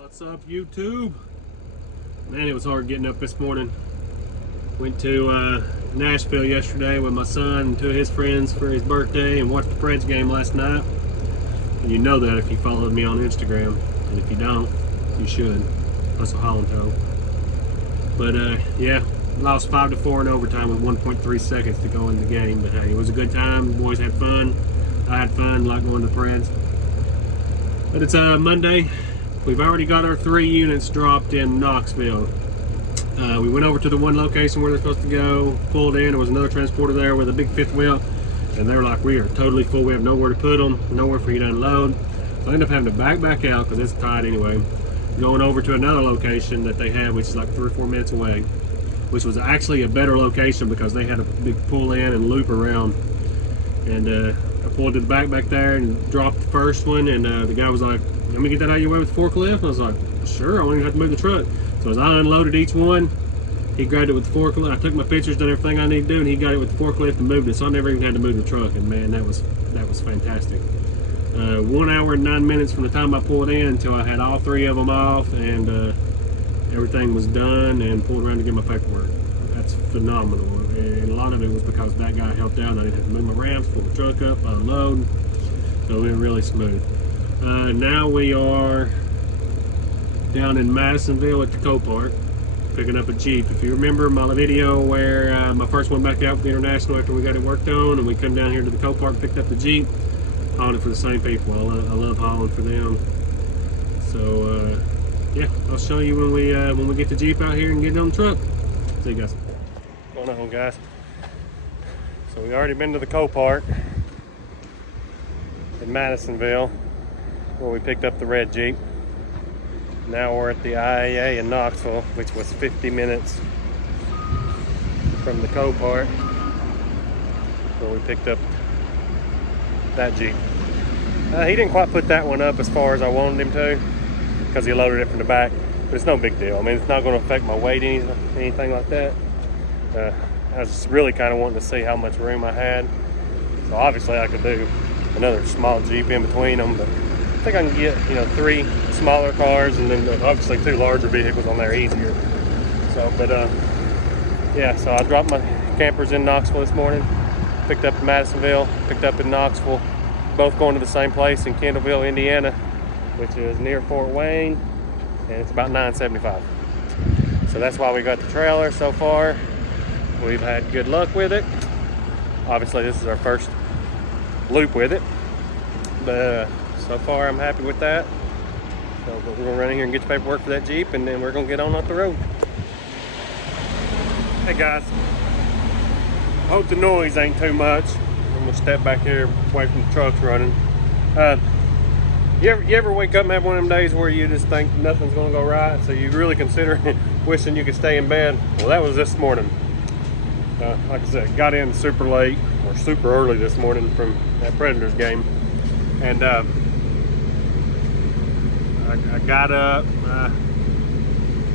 What's up, YouTube? Man, it was hard getting up this morning. Went to Nashville yesterday with my son and two of his friends for his birthday and watched the Preds game last night. And you know that if you followed me on Instagram. And if you don't, you should. Hustle Hauling Toe. But yeah, lost 5-4 in overtime with 1.3 seconds to go in the game. But hey, it was a good time. The boys had fun. I had fun, like going to the Preds. But it's Monday. We've already got our 3 units dropped in Knoxville. We went over to the one location where they're supposed to go, pulled in. There was another transporter there with a big 5th wheel, and they're like, we are totally full. We have nowhere to put them, nowhere for you to unload. So I ended up having to back out because it's tight anyway. Going over to another location that they had, which is like 3 or 4 minutes away, which was actually a better location because they had a big pull in and loop around. And I pulled to the back there and dropped the first one, and the guy was like, let me get that out of your way with the forklift? I was like, sure, I don't even have to move the truck. So as I unloaded each one, he grabbed it with the forklift. I took my pictures, done everything I need to do, and he got it with the forklift and moved it. So I never even had to move the truck, and man, that was fantastic. 1 hour and 9 minutes from the time I pulled in until I had all 3 of them off, and everything was done, and pulled around to get my paperwork. That's phenomenal, and a lot of it was because that guy helped out. I didn't have to move my ramps, pull the truck up, unload, so it went really smooth. Now we are down in Madisonville at the Co-Park, picking up a Jeep. If you remember my video where my first one back out with the International after we got it worked on, and we come down here to the Co-Park, picked up the Jeep, hauling it for the same people. I love hauling for them. So yeah, I'll show you when we get the Jeep out here and get it on the truck. See you guys. What's going on, guys? So we already been to the Co-Park in Madisonville, where we picked up the red Jeep. Now we're at the IAA in Knoxville, which was 50 minutes from the Co-Park, where we picked up that Jeep. He didn't quite put that one up as far as I wanted him to, because he loaded it from the back, but it's no big deal. I mean, it's not going to affect my weight, anything like that. I was just really kind of wanting to see how much room I had. So obviously I could do another small Jeep in between them, but I think I can get, 3 smaller cars and then obviously 2 larger vehicles on there easier. So, but yeah, so I dropped my campers in Knoxville this morning, picked up in Madisonville, picked up in Knoxville, both going to the same place in Kendallville, Indiana, which is near Fort Wayne, and it's about $9.75. So that's why we got the trailer so far. We've had good luck with it. Obviously this is our first loop with it, but so far I'm happy with that. So but we're gonna run in here and get the paperwork for that Jeep, and then we're gonna get on up the road. Hey guys, I hope the noise ain't too much. I'm gonna step back here away from the trucks running. You ever wake up and have one of them days where you just think nothing's gonna go right, so you really consider wishing you could stay in bed? Well, that was this morning. Like I said, got in super late, or super early this morning from that Predators game, and I got up.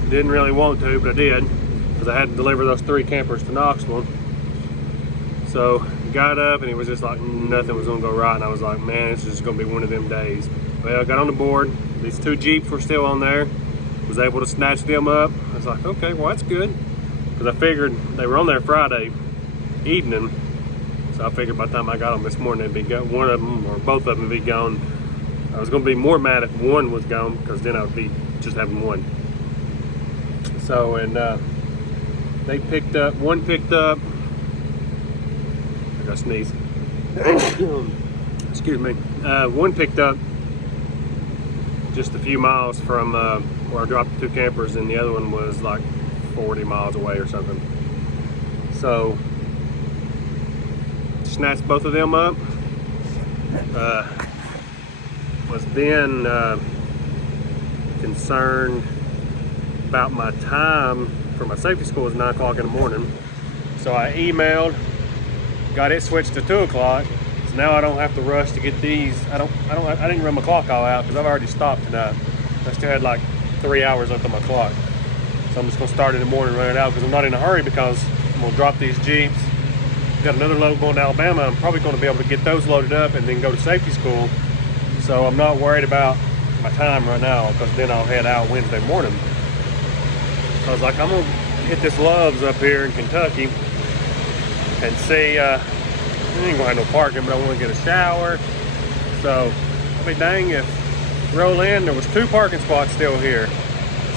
Didn't really want to, but I did, because I had to deliver those 3 campers to Knoxville. So got up, and it was just like nothing was gonna go right, and I was like, man, it's just gonna be one of them days. Well, I got on the board. These 2 Jeeps were still on there. Was able to snatch them up. I was like, okay, well that's good, because I figured they were on there Friday evening. So I figured by the time I got them this morning, they'd be gone. One of them or both of them would be gone. I was going to be more mad if one was gone, because then I would be just having one. So, and they picked up, one picked up, I got to sneeze. Excuse me. One picked up just a few miles from where I dropped the 2 campers, and the other one was like 40 miles away or something. So, snatched both of them up. Was then concerned about my time for my safety school is 9 o'clock in the morning. So I emailed, got it switched to 2 o'clock. So now I don't have to rush to get these. I didn't run my clock all out because I've already stopped tonight. I still had like 3 hours left on my clock. So I'm just gonna start in the morning and run it out, because I'm not in a hurry, because I'm gonna drop these Jeeps. Got another load going to Alabama. I'm probably gonna be able to get those loaded up and then go to safety school. So I'm not worried about my time right now because then I'll head out Wednesday morning. So I was like, I'm gonna hit this Love's up here in Kentucky and see. I ain't gonna have no parking, but I want to get a shower. So I'll be dang if roll in. There was 2 parking spots still here,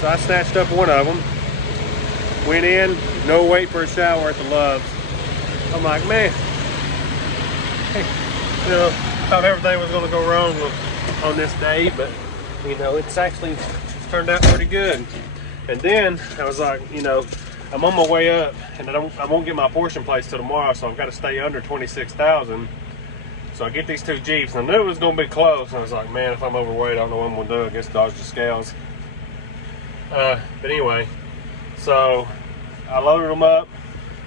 so I snatched up one of them. Went in, no wait for a shower at the Love's. I'm like, man, hey, you know, thought everything was gonna go wrong on this day, but you know, it's actually turned out pretty good. And then I was like, you know, I'm on my way up, and I won't get my portion place till tomorrow, so I've got to stay under 26,000. So I get these 2 Jeeps, and I knew it was gonna be close. And I was like, man, if I'm overweight, I don't know what I'm gonna do. I guess dodge the scales. But anyway, so I loaded them up.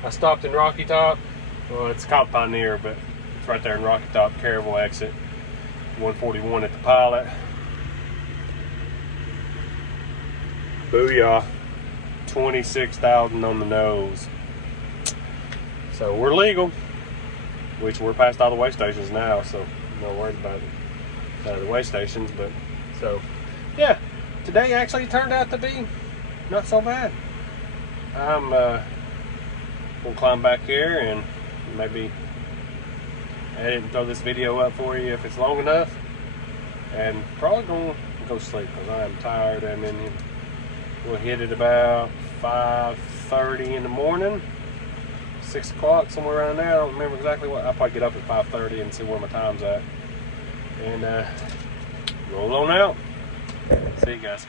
I stopped in Rocky Top. Well, it's called Pioneer, but it's right there in Rocky Top, Caryville exit, 141 at the Pilot. Booyah, 26,000 on the nose. So we're legal, which we're past all the weigh stations now, so I'm not worried about the weigh stations. But so yeah, today actually turned out to be not so bad. I'm gonna climb back here and maybe edit and throw this video up for you if it's long enough, and probably gonna go sleep because I am tired. And then we'll hit it about 5:30 in the morning, 6 o'clock, somewhere around there. I don't remember exactly what. I'll probably get up at 5:30 and see where my time's at, and roll on out. See you guys.